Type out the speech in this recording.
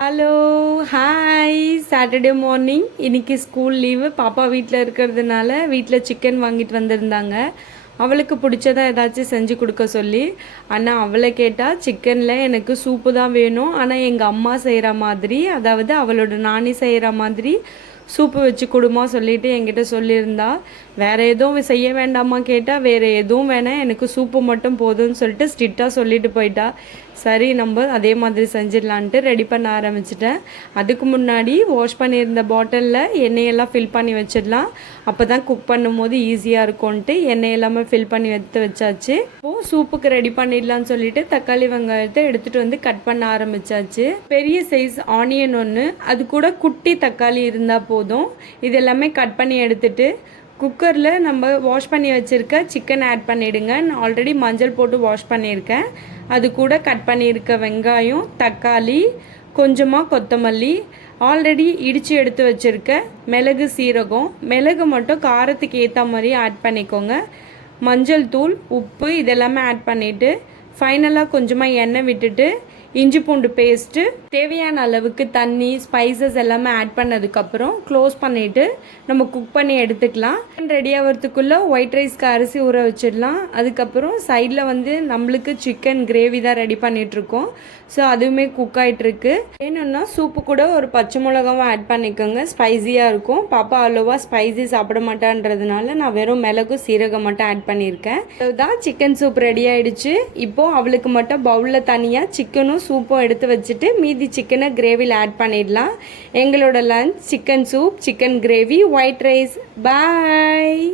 Hello, hi. Saturday morning இன்னைக்கு school leave. பாப்பா வீட்டில் இருக்கிறதுனால வீட்டில் சிக்கன் வாங்கிட்டு வந்திருந்தாங்க. அவளுக்கு பிடிச்சதா ஏதாச்சும் செஞ்சு கொடுக்க சொல்லி. ஆனால் அவளை கேட்டால் சிக்கனில் எனக்கு சூப்பு தான் வேணும், ஆனால் எங்கள் அம்மா செய்கிற மாதிரி, அதாவது அவளோட நானி செய்கிற மாதிரி சூப்பு வச்சு கொடுமா சொல்லிட்டு என்கிட்ட சொல்லியிருந்தா. வேறு எதுவும் செய்ய வேண்டாமா கேட்டால் வேறு எதுவும் வேணாம், எனக்கு சூப்பு மட்டும் போதும்னு சொல்லிட்டு ஸ்ட்ரிக்டாக சொல்லிட்டு போயிட்டா. சரி, நம்ம அதே மாதிரி செஞ்சிடலான்ட்டு ரெடி பண்ண ஆரம்பிச்சிட்டேன். அதுக்கு முன்னாடி வாஷ் பண்ணியிருந்த பாட்டிலில் எண்ணெயெல்லாம் ஃபில் பண்ணி வச்சிடலாம், அப்போ தான் குக் பண்ணும்போது ஈஸியாக இருக்கும்ன்ட்டு எண்ணெய் எல்லாமே ஃபில் பண்ணி எடுத்து வச்சாச்சு. இப்போது சூப்புக்கு ரெடி பண்ணிடலான்னு சொல்லிட்டு தக்காளி வெங்காயத்தை எடுத்துகிட்டு வந்து கட் பண்ண ஆரம்பித்தாச்சு. பெரிய சைஸ் ஆனியன் ஒன்று, அது கூட குட்டி தக்காளி இருந்தால் போதும். இது எல்லாமே கட் பண்ணி எடுத்துகிட்டு குக்கரில் நம்ம வாஷ் பண்ணி வச்சுருக்க சிக்கன் ஆட் பண்ணிவிடுங்க. நான் ஆல்ரெடி மஞ்சள் போட்டு வாஷ் பண்ணியிருக்கேன். அது கூட கட் பண்ணியிருக்க வெங்காயம், தக்காளி, கொஞ்சமாக கொத்தமல்லி, ஆல்ரெடி இடித்து எடுத்து வச்சுருக்க மிளகு, சீரகம். மிளகு மட்டும் காரத்துக்கு ஏற்ற மாதிரி ஆட் பண்ணிக்கோங்க. மஞ்சள் தூள், உப்பு இதெல்லாமே ஆட் பண்ணிவிட்டு ஃபைனலாக கொஞ்சமாக எண்ணெய் விட்டுட்டு இஞ்சி பூண்டு பேஸ்ட்டு, தேவையான அளவுக்கு தண்ணி, ஸ்பைசஸ் எல்லாமே ஆட் பண்ணதுக்கப்புறம் க்ளோஸ் பண்ணிவிட்டு நம்ம குக் பண்ணி எடுத்துக்கலாம். ரெடி ஆகிறதுக்குள்ளே ஒயிட் ரைஸ்க்கு அரிசி ஊற வச்சிடலாம். அதுக்கப்புறம் சைடில் வந்து நம்மளுக்கு சிக்கன் கிரேவி தான் ரெடி பண்ணிகிட்ருக்கோம். ஸோ அதுவுமே குக் ஆகிட்டுருக்கு. வேணும்னா சூப்பு கூட ஒரு பச்சை மிளகாவும் ஆட் பண்ணிக்கோங்க, ஸ்பைஸியாக இருக்கும். பாப்பா அவ்வளோவா ஸ்பைசி சாப்பிட மாட்டான்றதுனால நான் வெறும் மிளகு, சீரகம் மட்டும் ஆட் பண்ணியிருக்கேன். அதுதான் சிக்கன் சூப் ரெடி ஆகிடுச்சு. இப்போது அவளுக்கு மட்டும் பவுலில் தனியாக சிக்கனும் சூப்பும் எடுத்து வச்சுட்டு மீதி சிக்கனை கிரேவியில் ஆட் பண்ணிடலாம். எங்களோட lunch chicken soup, chicken gravy, white rice. பாய்.